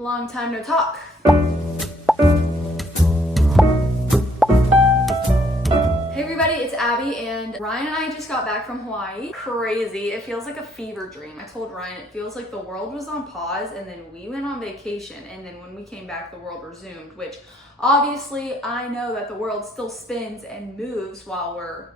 Long time no talk. Hey everybody, it's Abby, and Ryan and I just got back from Hawaii. Crazy. It feels like a fever dream. I told Ryan it feels like the world was on pause and then we went on vacation, and then when we came back the world resumed, which obviously I know that the world still spins and moves while we're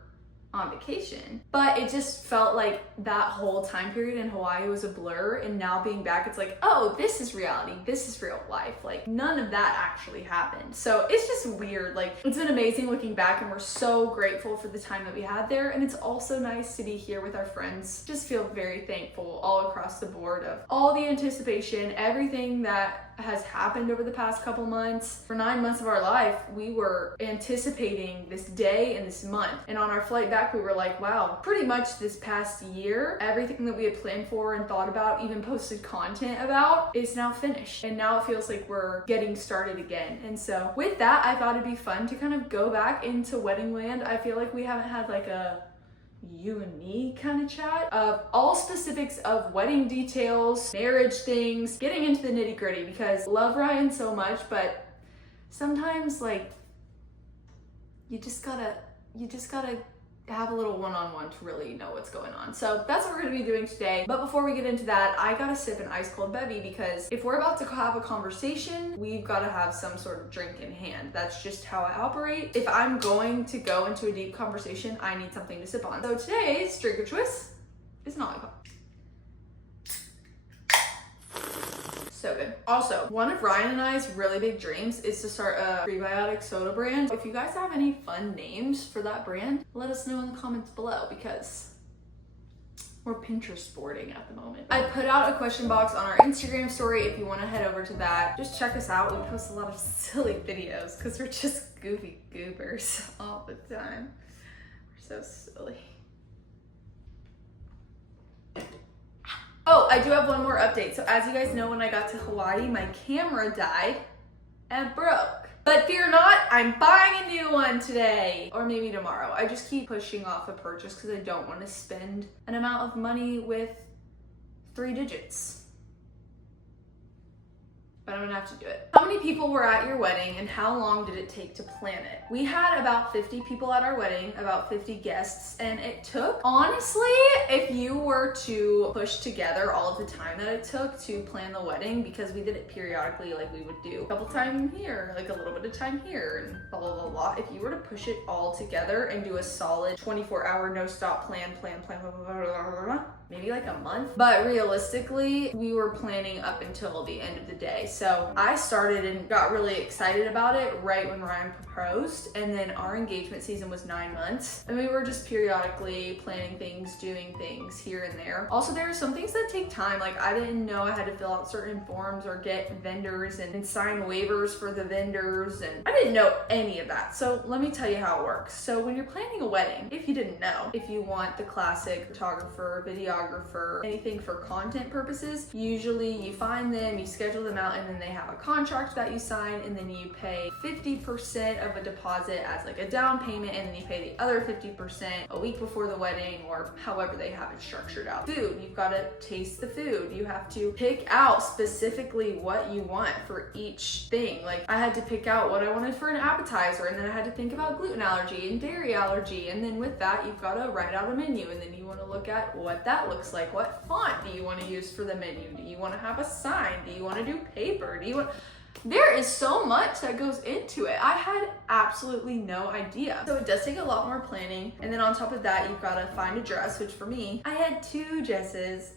on vacation, but it just felt like that whole time period in Hawaii was a blur, and now being back it's like, oh, this is reality, this is real life. Like none of that actually happened, so it's just weird. Like it's been amazing looking back, and we're so grateful for the time that we had there, and it's also nice to be here with our friends. Just feel very thankful all across the board of all the anticipation, everything that has happened over the past couple months. For 9 months of our life, we were anticipating this day and this month. And on our flight back, we were like, wow, pretty much this past year, everything that we had planned for and thought about, even posted content about, is now finished. And now it feels like we're getting started again. And so with that, I thought it'd be fun to kind of go back into wedding land. I feel like we haven't had like a you and me kind of chat of all specifics of wedding details, marriage things, getting into the nitty gritty, because I love Ryan so much, but sometimes like you just gotta have a little one-on-one to really know what's going on. So that's what we're gonna be doing today. But before we get into that, I gotta sip an ice cold bevy, because if we're about to have a conversation, we've gotta have some sort of drink in hand. That's just how I operate. If I'm going to go into a deep conversation, I need something to sip on. So today's drink of choice is an olive. So good. Also, one of Ryan and I's really big dreams is to start a prebiotic soda brand. If you guys have any fun names for that brand, let us know in the comments below, because we're Pinterest boarding at the moment. I put out a question box on our Instagram story if you want to head over to that. Just check us out. We post a lot of silly videos because we're just goofy goobers all the time. We're so silly. Oh, I do have one more update. So as you guys know, when I got to Hawaii, my camera died and broke. But fear not, I'm buying a new one today, or maybe tomorrow. I just keep pushing off a purchase because I don't want to spend an amount of money with 3 digits. But I'm gonna have to do it. How many people were at your wedding, and how long did it take to plan it? We had about 50 people at our wedding, about 50 guests, and it took, honestly, if you were to push together all of the time that it took to plan the wedding, because we did it periodically, like we would do a couple times here, like a little bit of time here, and blah, blah, blah, blah. If you were to push it all together and do a solid 24-hour no-stop plan, blah, blah, blah, blah, blah, maybe like a month. But realistically, we were planning up until the end of the day. So I started and got really excited about it right when Ryan proposed, and then our engagement season was 9 months, and we were just periodically planning things, doing things here and there. Also, there are some things that take time. Like I didn't know I had to fill out certain forms or get vendors and sign waivers for the vendors, and I didn't know any of that. So let me tell you how it works. So when you're planning a wedding, if you didn't know, if you want the classic photographer, videographer, anything for content purposes, usually you find them, you schedule them out, and then they have a contract that you sign, and then you pay 50% of a deposit as like a down payment, and then you pay the other 50% a week before the wedding, or however they have it structured out. Food, you've got to taste the food. You have to pick out specifically what you want for each thing. Like I had to pick out what I wanted for an appetizer, and then I had to think about gluten allergy and dairy allergy, and then with that you've got to write out a menu, and then you want to look at what that looks like. What font do you want to use for the menu? Do you want to have a sign? Do you want to do paper? Do you want... There is so much that goes into it. I had absolutely no idea. So it does take a lot more planning. And then on top of that, you've got to find a dress, which for me, I had 2 dresses.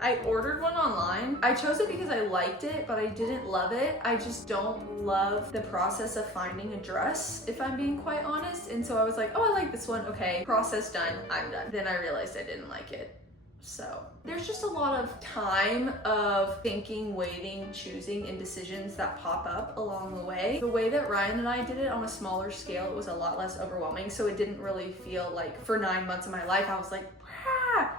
I ordered one online. I chose it because I liked it, but I didn't love it. I just don't love the process of finding a dress, if I'm being quite honest. And so I was like, oh, I like this one. Okay, process done, I'm done. Then I realized I didn't like it. So there's just a lot of time of thinking, waiting, choosing, and decisions that pop up along the way. The way that Ryan and I did it on a smaller scale, it was a lot less overwhelming. So it didn't really feel like for 9 months of my life, I was like,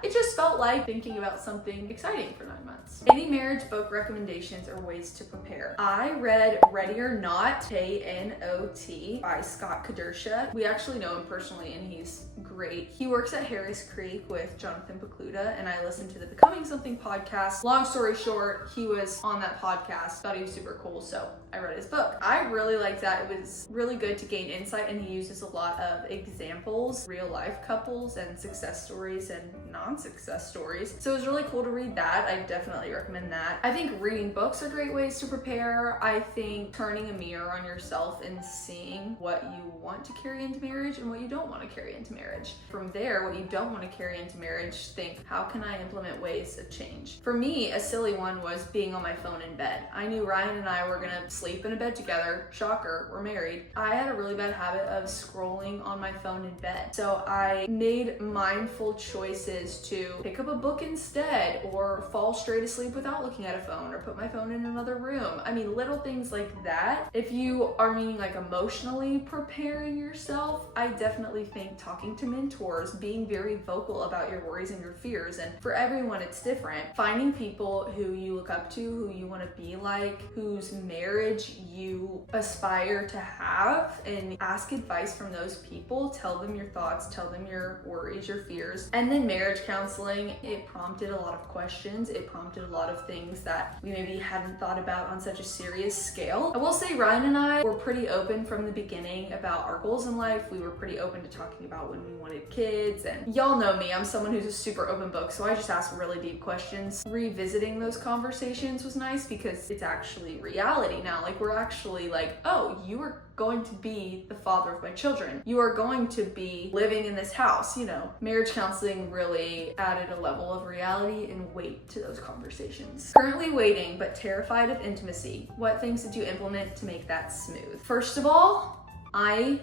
It just felt like thinking about something exciting for 9 months. Any marriage book recommendations or ways to prepare? I read Ready or Not, K-N-O-T by Scott Kedersha. We actually know him personally and he's great. He works at Harris Creek with Jonathan Pokluda, and I listened to the Becoming Something podcast. Long story short, he was on that podcast. Thought he was super cool, so I read his book. I really liked that. It was really good to gain insight, and he uses a lot of examples, real life couples and success stories and non-success stories. So it was really cool to read that. I definitely recommend that. I think reading books are great ways to prepare. I think turning a mirror on yourself and seeing what you want to carry into marriage and what you don't want to carry into marriage. From there, what you don't want to carry into marriage, think, how can I implement ways of change? For me, a silly one was being on my phone in bed. I knew Ryan and I were gonna sleep in a bed together. Shocker, we're married. I had a really bad habit of scrolling on my phone in bed. So I made mindful choices to pick up a book instead, or fall straight asleep without looking at a phone, or put my phone in another room. I mean, little things like that. If you are meaning like emotionally preparing yourself, I definitely think talking to mentors, being very vocal about your worries and your fears, and for everyone it's different. Finding people who you look up to, who you want to be like, whose marriage you aspire to have, and ask advice from those people. Tell them your thoughts, tell them your worries, your fears. And then marriage counseling, it prompted a lot of questions. It prompted a lot of things that we maybe hadn't thought about on such a serious scale. I will say Ryan and I were pretty open from the beginning about our goals in life. We were pretty open to talking about when we wanted kids, and y'all know me, I'm someone who's a super open book, so I just ask really deep questions. Revisiting those conversations was nice because it's actually reality now. Like, we're actually like, oh, you are going to be the father of my children. You are going to be living in this house, you know. Marriage counseling really added a level of reality and weight to those conversations. Currently waiting, but terrified of intimacy. What things did you implement to make that smooth? First of all, I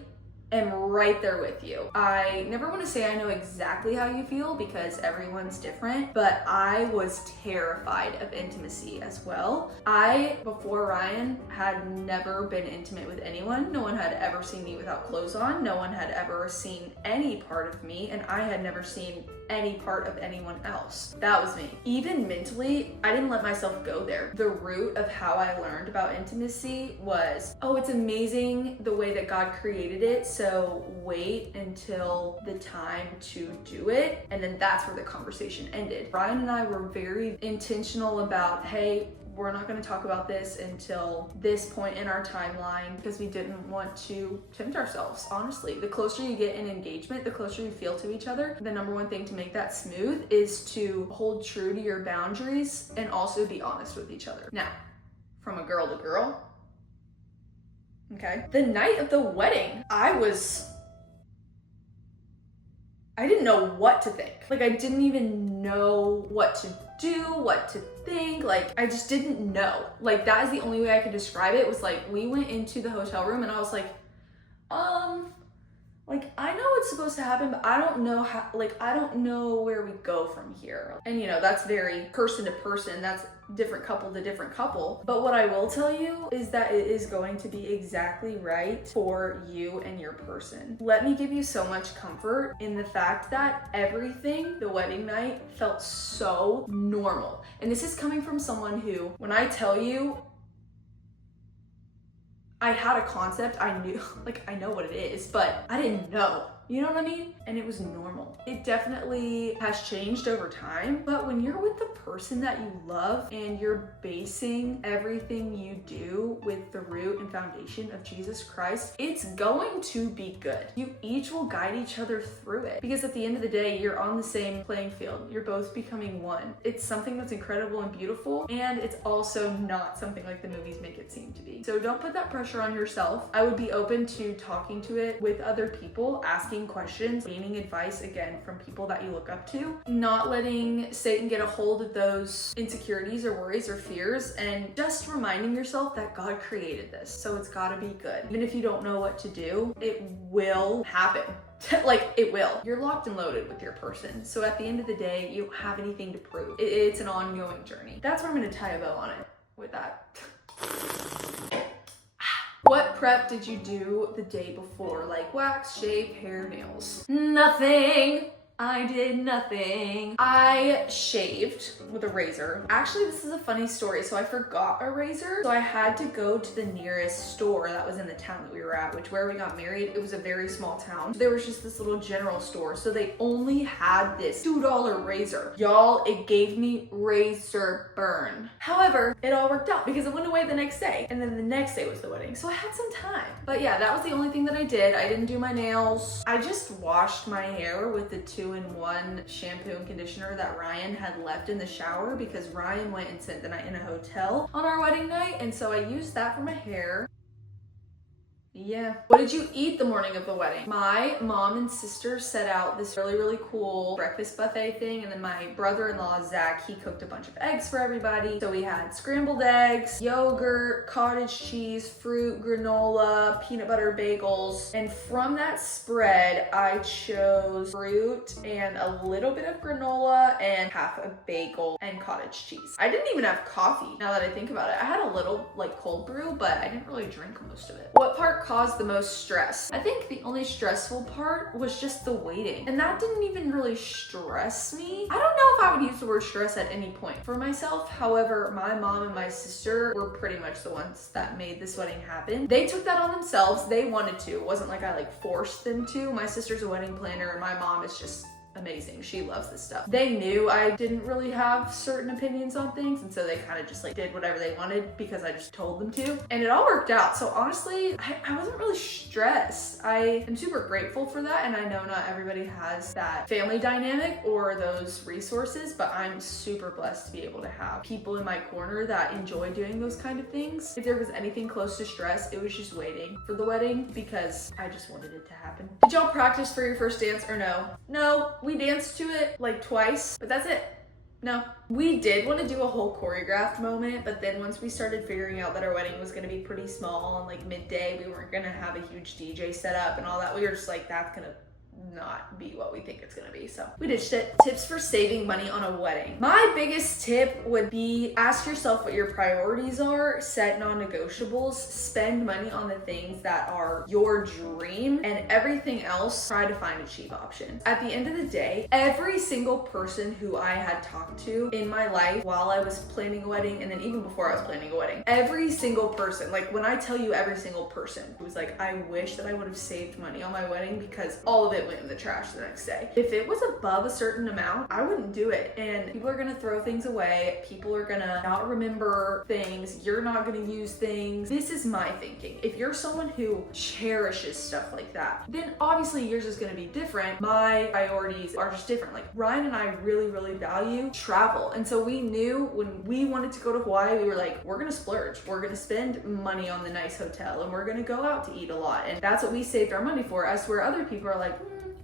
am right there with you. I never want to say I know exactly how you feel because everyone's different, but I was terrified of intimacy as well. I, before Ryan, had never been intimate with anyone. No one had ever seen me without clothes on. No one had ever seen any part of me, and I had never seen any part of anyone else. That was me. Even mentally, I didn't let myself go there. The root of how I learned about intimacy was, oh, it's amazing the way that God created it, so wait until the time to do it. And then that's where the conversation ended. Ryan and I were very intentional about, hey, we're not going to talk about this until this point in our timeline because we didn't want to tempt ourselves. Honestly, the closer you get in engagement, the closer you feel to each other. The number one thing to make that smooth is to hold true to your boundaries and also be honest with each other. Now, from a girl to girl, okay, the night of the wedding, I didn't know what to think. Like, I didn't even know what to do, what to think. Like, I just didn't know. Like, that is the only way I could describe it. Was like, we went into the hotel room and I was like, I know what's supposed to happen, but I don't know how, I don't know where we go from here. And you know, that's very person to person. That's different couple to different couple. But what I will tell you is that it is going to be exactly right for you and your person. Let me give you so much comfort in the fact that everything the wedding night felt so normal. And this is coming from someone who, when I tell you, I had a concept, I knew, I know what it is, but I didn't know. You know what I mean? And it was normal. It definitely has changed over time, but when you're with the person that you love and you're basing everything you do with the root and foundation of Jesus Christ, it's going to be good. You each will guide each other through it because at the end of the day, you're on the same playing field. You're both becoming one. It's something that's incredible and beautiful, and it's also not something like the movies make it seem to be. So don't put that pressure on yourself. I would be open to talking to it with other people, asking questions, gaining advice again from people that you look up to, not letting Satan get a hold of those insecurities or worries or fears, and just reminding yourself that God created this, so it's gotta be good. Even if you don't know what to do, it will happen. It will. You're locked and loaded with your person. So at the end of the day, you don't have anything to prove. It's an ongoing journey. That's where I'm gonna tie a bow on it with that. What prep did you do the day before? Like wax, shave, hair, nails? Nothing. I did nothing. I shaved with a razor. Actually, this is a funny story. So I forgot a razor. So I had to go to the nearest store that was in the town that we were at, which where we got married, it was a very small town. So there was just this little general store. So they only had this $2 razor. Y'all, it gave me razor burn. However, it all worked out because it went away the next day. And then the next day was the wedding. So I had some time. But yeah, that was the only thing that I did. I didn't do my nails. I just washed my hair with the 2-in-1 shampoo and conditioner that Ryan had left in the shower because Ryan went and spent the night in a hotel on our wedding night. And so I used that for my hair. Yeah. What did you eat the morning of the wedding? My mom and sister set out this really cool breakfast buffet thing, and then my brother-in-law, Zach, he cooked a bunch of eggs for everybody. So we had scrambled eggs, yogurt, cottage cheese, fruit, granola, peanut butter bagels. And from that spread, I chose fruit and a little bit of granola and half a bagel and cottage cheese. I didn't even have coffee, now that I think about it. I had a little cold brew, but I didn't really drink most of it. What part caused the most stress? I think the only stressful part was just the waiting, and that didn't even really stress me. I don't know if I would use the word stress at any point for myself. However, my mom and my sister were pretty much the ones that made this wedding happen. They took that on themselves. They wanted to. It wasn't like I forced them to. My sister's a wedding planner and my mom is just amazing. She loves this stuff. They knew I didn't really have certain opinions on things, and so they kind of just did whatever they wanted because I just told them to, and it all worked out. So honestly, I wasn't really stressed. I am super grateful for that, and I know not everybody has that family dynamic or those resources, but I'm super blessed to be able to have people in my corner that enjoy doing those kind of things. If there was anything close to stress, it was just waiting for the wedding because I just wanted it to happen. Did y'all practice for your first dance or no? No. We danced to it twice, but that's it. No. We did want to do a whole choreographed moment, but then once we started figuring out that our wedding was going to be pretty small and midday, we weren't going to have a huge DJ set up and all that, we were just that's going to not be what we think it's gonna be, so we ditched it. Tips for saving money on a wedding. My biggest tip would be ask yourself what your priorities are, set non-negotiables, spend money on the things that are your dream, and everything else, try to find a cheap option. At the end of the day, every single person who I had talked to in my life while I was planning a wedding, and then even before I was planning a wedding, every single person, when I tell you every single person, who was I wish that I would have saved money on my wedding because all of it went in the trash the next day. If it was above a certain amount, I wouldn't do it. And people are gonna throw things away. People are gonna not remember things. You're not gonna use things. This is my thinking. If you're someone who cherishes stuff like that, then obviously yours is gonna be different. My priorities are just different. Ryan and I really value travel. And so we knew when we wanted to go to Hawaii, we were we're gonna splurge. We're gonna spend money on the nice hotel and we're gonna go out to eat a lot. And that's what we saved our money for. As where other people are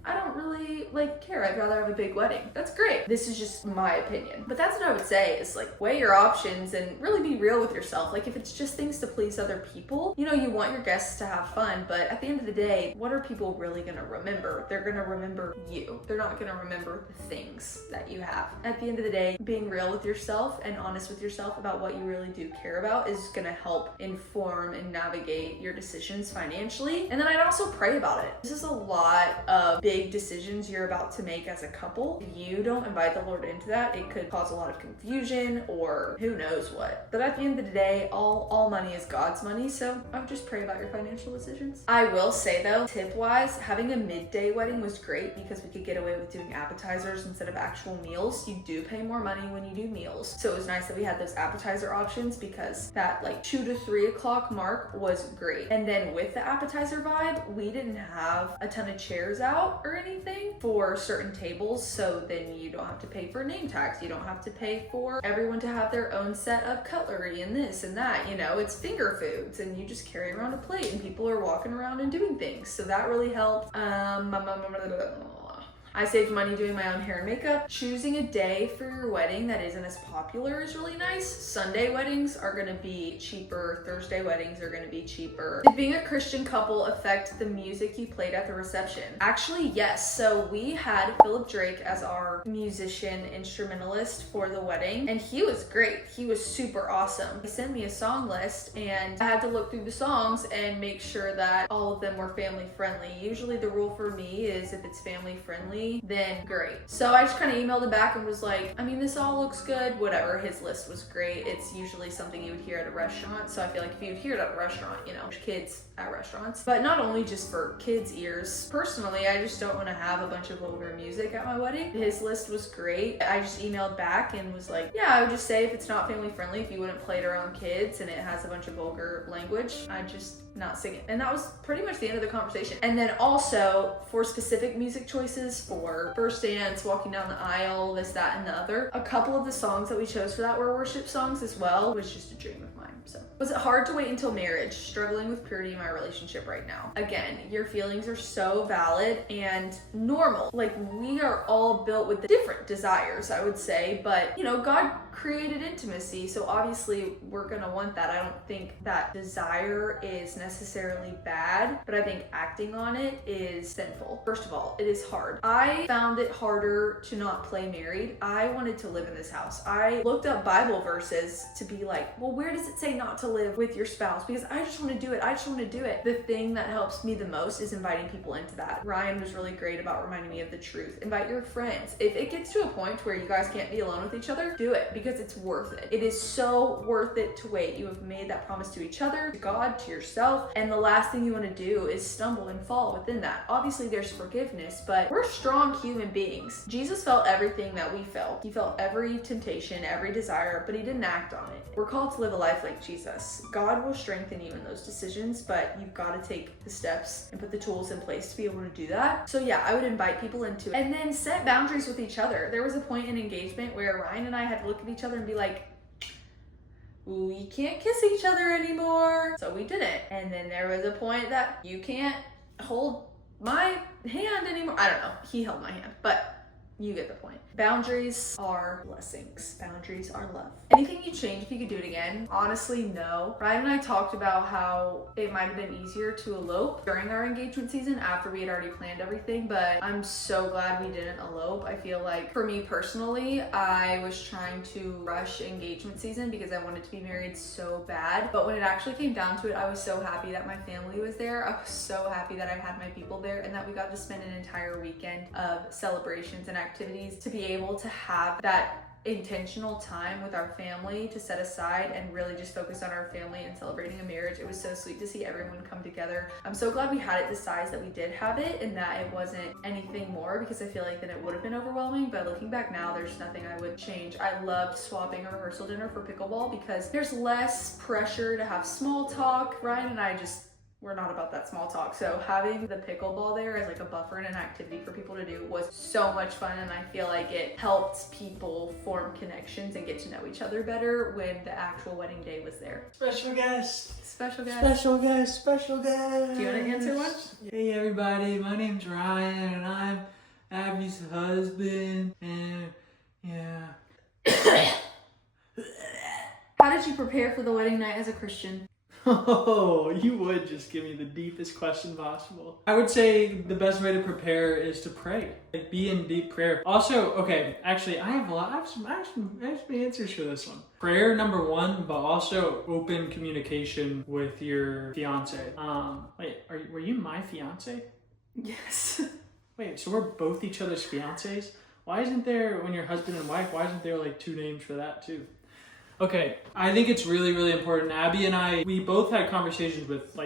I don't really care. I'd rather have a big wedding. That's great. This is just my opinion. But that's what I would say is weigh your options and really be real with yourself. If it's just things to please other people, you want your guests to have fun, but at the end of the day, what are people really gonna remember? They're gonna remember you. They're not gonna remember the things that you have. At the end of the day, being real with yourself and honest with yourself about what you really do care about is gonna help inform and navigate your decisions financially. And then I'd also pray about it. This is a lot of big decisions you're about to make as a couple. If you don't invite the Lord into that, it could cause a lot of confusion or who knows what. But at the end of the day, all money is God's money, so I would just pray about your financial decisions. I will say though, tip-wise, having a midday wedding was great because we could get away with doing appetizers instead of actual meals. You do pay more money when you do meals. So it was nice that we had those appetizer options because that 2 to 3 o'clock mark was great. And then with the appetizer vibe, we didn't have a ton of chairs out or anything for certain tables, so then you don't have to pay for name tags. You don't have to pay for everyone to have their own set of cutlery and this and that. It's finger foods and you just carry around a plate and people are walking around and doing things. So that really helped. I saved money doing my own hair and makeup. Choosing a day for your wedding that isn't as popular is really nice. Sunday weddings are gonna be cheaper. Thursday weddings are gonna be cheaper. Did being a Christian couple affect the music you played at the reception? Actually, yes. So we had Philip Drake as our musician instrumentalist for the wedding, and he was great. He was super awesome. He sent me a song list and I had to look through the songs and make sure that all of them were family friendly. Usually the rule for me is if it's family friendly, friendly, then great. So I just kind of emailed it back and was like, I mean, this all looks good, whatever. His list was great. It's usually something you would hear at a restaurant. So I feel like if you would hear it at a restaurant, you know, kids at restaurants, but not only just for kids' ears. Personally, I just don't want to have a bunch of vulgar music at my wedding. His list was great. I just emailed back and was like, yeah, I would just say if it's not family friendly, if you wouldn't play it around kids and it has a bunch of vulgar language, I'd just not sing it. And that was pretty much the end of the conversation. And then also for specific music choices for first dance, walking down the aisle, this, that, and the other, a couple of the songs that we chose for that were worship songs as well. It was just a dream of mine. So was it hard to wait until marriage? Struggling with purity in my relationship right now. Again, your feelings are so valid and normal. Like, we are all built with the different desires, I would say, but you know, God created intimacy, so obviously we're gonna want that. I don't think that desire is necessarily bad, but I think acting on it is sinful. First of all, it is hard. I found it harder to not play married. I wanted to live in this house. I looked up Bible verses to be like, well, where does it say not to live with your spouse? Because I just want to do it. I just want to do it. The thing that helps me the most is inviting people into that. Ryan was really great about reminding me of the truth. Invite your friends. If it gets to a point where you guys can't be alone with each other, do it, because it's worth it. It is so worth it to wait. You have made that promise to each other, to God, to yourself, and the last thing you want to do is stumble and fall within that. Obviously there's forgiveness, but we're strong human beings. Jesus felt everything that we felt. He felt every temptation, every desire, but he didn't act on it. We're called to live a life like Jesus. God will strengthen you in those decisions, but you've got to take the steps and put the tools in place to be able to do that. So yeah, I would invite people into it and then set boundaries with each other. There was a point in engagement where Ryan and I had to look at each other and be like, ooh, you can't kiss each other anymore. So we didn't. And then there was a point that you can't hold my hand anymore. I don't know. He held my hand, but you get the point. Boundaries are blessings. Boundaries are love. Anything you'd change if you could do it again? Honestly, no. Ryan and I talked about how it might have been easier to elope during our engagement season after we had already planned everything, but I'm so glad we didn't elope. I feel like for me personally, I was trying to rush engagement season because I wanted to be married so bad. But when it actually came down to it, I was so happy that my family was there. I was so happy that I had my people there and that we got to spend an entire weekend of celebrations and activities to be able to have that intentional time with our family to set aside and really just focus on our family and celebrating a marriage. It was so sweet to see everyone come together. I'm so glad we had it the size that we did have it and that it wasn't anything more, because I feel like then it would have been overwhelming. But looking back now, there's nothing I would change. I loved swapping a rehearsal dinner for pickleball because there's less pressure to have small talk. Ryan and I we're not about that small talk. So having the pickleball there as like a buffer and an activity for people to do was so much fun. And I feel like it helped people form connections and get to know each other better when the actual wedding day was there. Special guest. Special guest. Special guest. Special guest. Do you want to answer one? Hey everybody, my name's Ryan and I'm Abby's husband. And yeah. How did you prepare for the wedding night as a Christian? Oh, you would just give me the deepest question possible. I would say the best way to prepare is to pray. Like, be in deep prayer. Also, okay, actually, I have some answers for this one. Prayer, number one, but also open communication with your fiance. Wait, were you my fiance? Yes. Wait, so we're both each other's fiancés? Why isn't there, when you're husband and wife, why isn't there like two names for that too? Okay, I think it's really, really important. Abby and I, we both had conversations with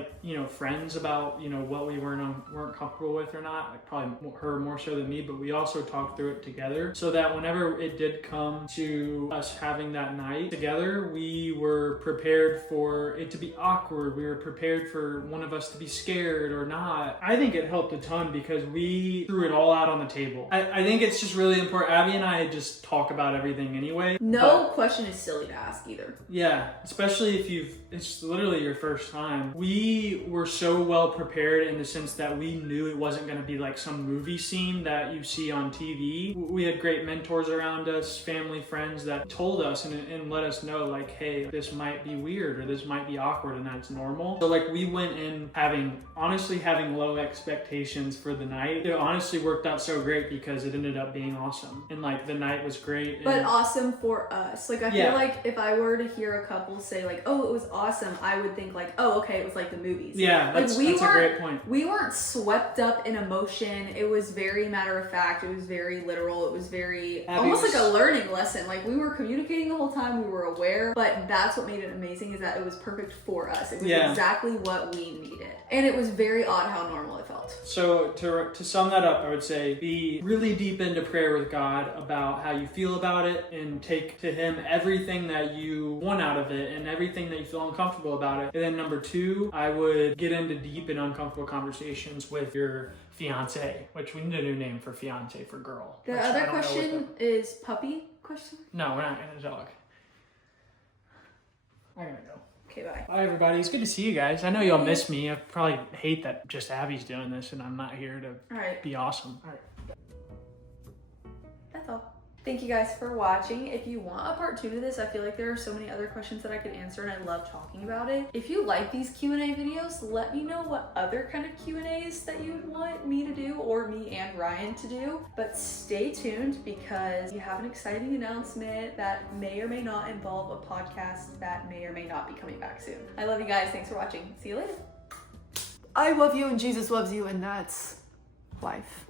friends about, what we weren't comfortable with or not. Like probably her more so than me, but we also talked through it together so that whenever it did come to us having that night together, we were prepared for it to be awkward. We were prepared for one of us to be scared or not. I think it helped a ton because we threw it all out on the table. I think it's just really important. Abby and I just talk about everything anyway. No question is silly to ask either. Yeah, especially if it's literally your first time. We were so well prepared in the sense that we knew it wasn't going to be like some movie scene that you see on TV. We had great mentors around us, family, friends that told us and let us know like, hey, this might be weird or this might be awkward, and that's normal. So like we went in having low expectations for the night. It honestly worked out so great because it ended up being awesome. And like the night was great. But awesome for us. Like I feel like if I were to hear a couple say like, oh, it was awesome, I would think like, oh, okay, it was like the movies. Yeah, that's a great point. We weren't swept up in emotion. It was very matter of fact. It was very literal. It was very almost like a learning lesson. Like we were communicating the whole time. We were aware, but that's what made it amazing, is that it was perfect for us. It was exactly what we needed. And it was very odd how normal it felt. So to sum that up, I would say be really deep into prayer with God about how you feel about it, and take to him everything that you want out of it and everything that you feel uncomfortable about it. And then number 2, I would get into deep and uncomfortable conversations with your fiance, which we need a new name for fiance for girl. The other question is puppy question? No, we're not gonna dog. I gotta go. Okay, bye. Bye, everybody. It's good to see you guys. I know y'all miss me. I probably hate that just Abby's doing this and I'm not here to be awesome. All right. That's all. Thank you guys for watching. If you want a part 2 to this, I feel like there are so many other questions that I could answer, and I love talking about it. If you like these Q&A videos, let me know what other kind of Q&As that you would want me to do, or me and Ryan to do. But stay tuned, because we have an exciting announcement that may or may not involve a podcast that may or may not be coming back soon. I love you guys. Thanks for watching. See you later. I love you and Jesus loves you, and that's life.